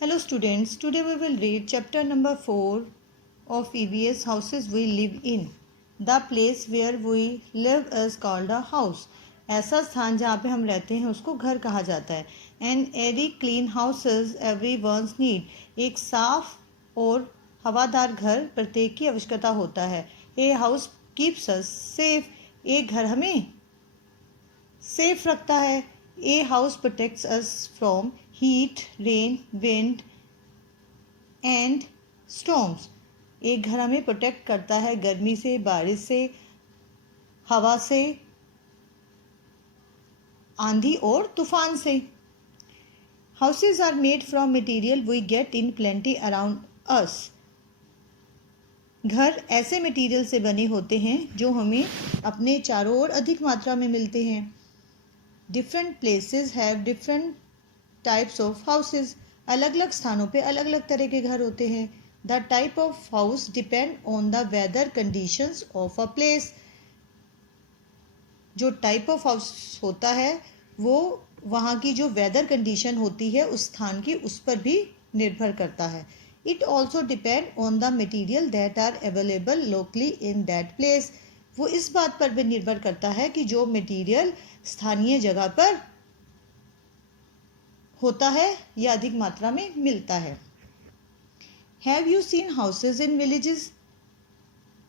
Hello students, today we will read chapter number 4 of EVS Houses We Live In. The place where we live is called a house. ऐसा स्थान जहाँ पे हम रहते हैं उसको घर कहा जाता है. An airy clean house is everyone's need. एक साफ और हवादार घर प्रत्येक की आवश्यकता होता है. A house keeps us safe. एक घर हमें सेफ रखता है. A house protects us from heat, rain, wind and storms. एक घर हमें प्रोटेक्ट करता है गर्मी से, बारिश से, हवा से, आंधी और तूफान से. Houses are made from material we get in plenty around us. घर ऐसे मटेरियल से बने होते हैं जो हमें अपने चारों ओर अधिक मात्रा में मिलते हैं. Different places have different types of houses. अलग अलग स्थानों पे अलग अलग तरह के घर होते हैं. The type of house depend on the weather conditions of a place. जो type of house होता है वो वहाँ की जो weather condition होती है उस स्थान की उस पर भी निर्भर करता है. It also depend on the material that are available locally in that place. वो इस बात पर भी निर्भर करता है कि जो मटेरियल स्थानीय जगह पर होता है या अधिक मात्रा में मिलता है. Have you seen houses in villages?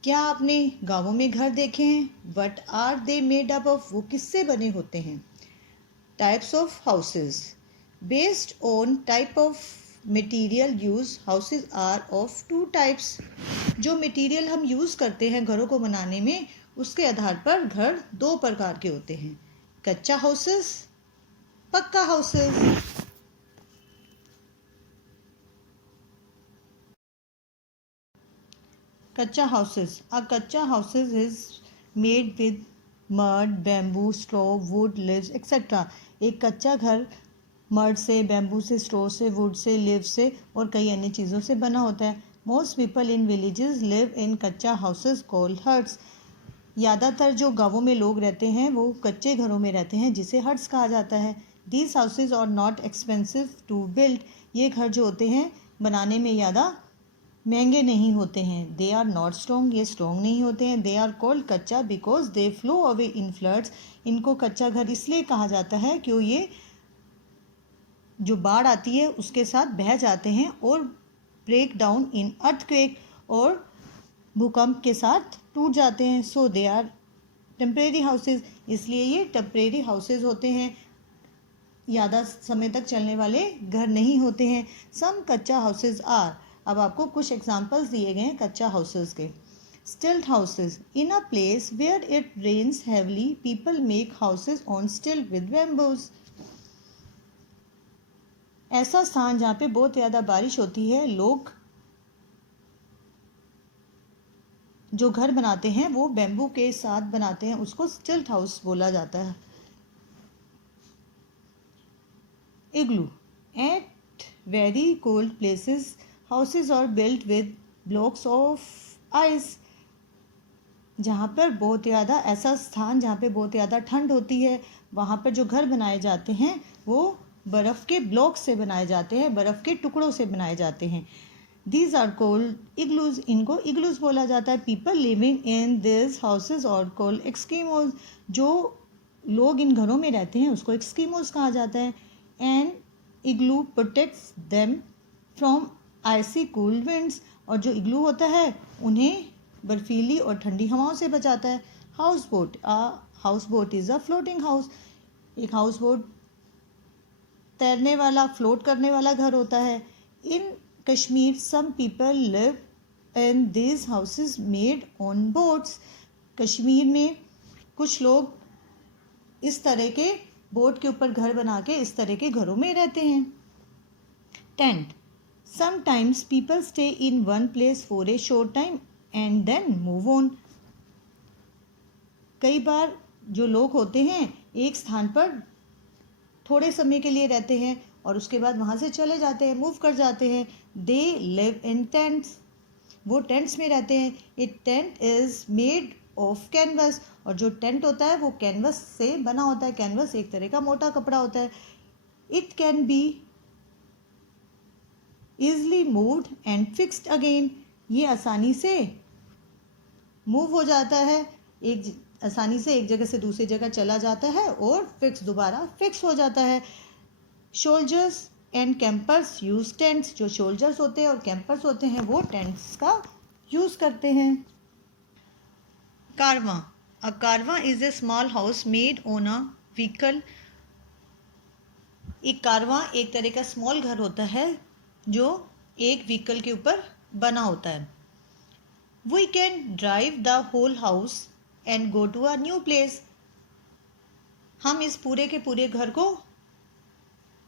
क्या आपने गांवों में घर देखे हैं? What are they made up of? वो किससे बने होते हैं? Types of houses. Based on type of material used, houses are of two types. जो मटेरियल हम यूज़ करते हैं घरों को बनाने में उसके आधार पर घर दो प्रकार के होते हैं. कच्चा हाउसेस, पक्का हाउसेस. कच्चा हाउसेस. A कच्चा houses is made with mud, bamboo, straw, wood, leaves, etc. एक कच्चा घर मड से, बैम्बू से, स्ट्रॉ से, वुड से, लिव से और कई अन्य चीज़ों से बना होता है. Most people in villages live in कच्चा हाउसेस कॉल्ड हट्स. ज़्यादातर जो गांवों में लोग रहते हैं वो कच्चे घरों में रहते हैं जिसे हट्स कहा जाता है. These houses are not expensive to build. ये घर जो होते हैं बनाने में ज़्यादा महंगे नहीं होते हैं. They are not strong. ये स्ट्रॉन्ग नहीं होते हैं. They are called kachcha because they flow away in floods. इनको कच्चा घर इसलिए कहा जाता है क्यों ये जो बाढ़ आती है उसके साथ बह जाते हैं और ब्रेक डाउन इन अर्थक्वेक और भूकंप के साथ टूट जाते हैं. सो दे आर टेम्परेरी हाउसेज. इसलिए ये टेम्परेरी हाउसेज होते हैं, ज़्यादा समय तक चलने वाले घर नहीं होते हैं. सम कच्चा हाउसेज आर. अब आपको कुछ एग्जांपल्स दिए गए हैं कच्चा हाउसेज के. Stilt houses. In a place where it rains heavily people make houses on stilt with bamboos. ऐसा स्थान जहाँ पे बहुत ज़्यादा बारिश होती है लोग जो घर बनाते हैं वो बैम्बू के साथ बनाते हैं, उसको स्टिल्ट हाउस बोला जाता है. Igloo. At very cold places houses are built with blocks of ice. जहाँ पर बहुत ज़्यादा ऐसा स्थान जहाँ पे बहुत ज़्यादा ठंड होती है वहाँ पर जो घर बनाए जाते हैं वो बर्फ़ के ब्लॉक से बनाए जाते हैं, बर्फ़ के टुकड़ों से बनाए जाते हैं. These are called igloos. इनको igloos बोला जाता है. People living in these houses are called Eskimos. जो लोग इन घरों में रहते हैं उसको Eskimos कहा जाता है. And igloo protects them from icy cold winds. और जो igloo होता है उन्हें बर्फीली और ठंडी हवाओं से बचाता है. Houseboat. A houseboat is a floating house. एक houseboat तैरने वाला, फ्लोट करने वाला घर होता है. In Kashmir some people live in these houses made on boats. Kashmir में कुछ लोग इस तरह के बोट के ऊपर घर बना के इस तरह के घरों में रहते हैं. Tent. Sometimes people stay in one place for a short time and then move on. कई बार जो लोग होते हैं एक स्थान पर थोड़े समय के लिए रहते हैं और उसके बाद वहाँ से चले जाते हैं, मूव कर जाते हैं. They live in tents. वो टेंट्स में रहते हैं. A tent is made of canvas. और जो टेंट होता है वो कैनवस से बना होता है. कैनवस एक तरह का मोटा कपड़ा होता है. It can be easily moved and fixed again. ये आसानी से मूव हो जाता है, आसानी से एक जगह से दूसरी जगह चला जाता है और दोबारा फिक्स हो जाता है. Soldiers and campers use tents. जो सोल्जर्स होते हैं और कैंपर्स होते हैं वो टेंट्स का यूज करते हैं. कारवां. A Karwaan is a small house made on a vehicle. एक कारवां एक तरह का स्मॉल घर होता है जो एक व्हीकल के ऊपर बना होता है. We can drive the whole house and go to a new place. हम इस पूरे के पूरे घर को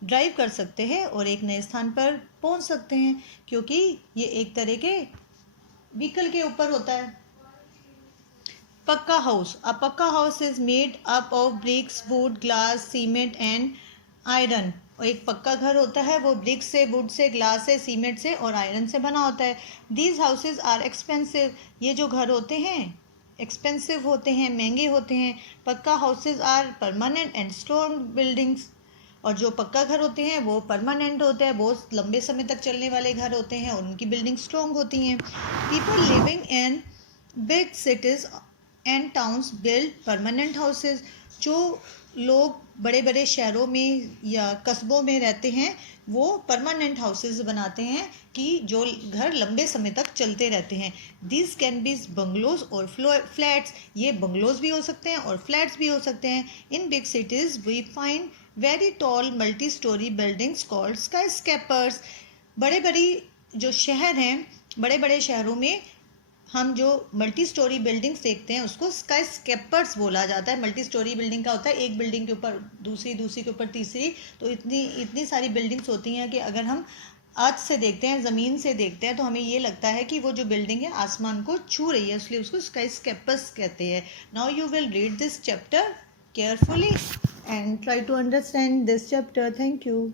ड्राइव कर सकते हैं और एक नए स्थान पर पहुंच सकते हैं क्योंकि ये एक तरह के व्हीकल के ऊपर होता है. पक्का हाउस. अ पक्का house is made up of BRICS, would, glass, cement and iron. और एक पक्का घर होता है वो ब्रिक्स से, वुड से, ग्लास से, सीमेंट से और आयरन से बना होता है. These houses are expensive. ये जो घर होते हैं एक्सपेंसिव होते हैं, महंगे होते हैं. Pucca houses are permanent and strong buildings. और जो पक्का घर होते हैं वो परमानेंट होते हैं, बहुत लंबे समय तक चलने वाले घर होते हैं और उनकी बिल्डिंग स्ट्रॉन्ग होती हैं. People living in big cities and towns build permanent houses. जो लोग बड़े बड़े शहरों में या कस्बों में रहते हैं वो परमानेंट हाउसेज बनाते हैं कि जो घर लंबे समय तक चलते रहते हैं. दिस कैन बी बंगलोज और फ्लैट्स. ये बंगलोज भी हो सकते हैं और फ्लैट्स भी हो सकते हैं. In big cities we find very tall multi storey buildings called skyscrapers. बड़े बड़ी जो शहर हैं, बड़े बड़े शहरों में हम जो मल्टी स्टोरी बिल्डिंग्स देखते हैं उसको स्काई स्केपर्स बोला जाता है. मल्टी स्टोरी बिल्डिंग का होता है एक बिल्डिंग के ऊपर दूसरी, दूसरी के ऊपर तीसरी. तो इतनी सारी बिल्डिंग्स होती हैं कि अगर हम अर्थ से देखते हैं, ज़मीन से देखते हैं तो हमें ये लगता है कि वो जो बिल्डिंग है आसमान को छू रही है, इसलिए उसको स्काई स्केपर्स कहते हैं. Now you will read this chapter carefully and try to understand this chapter. Thank you.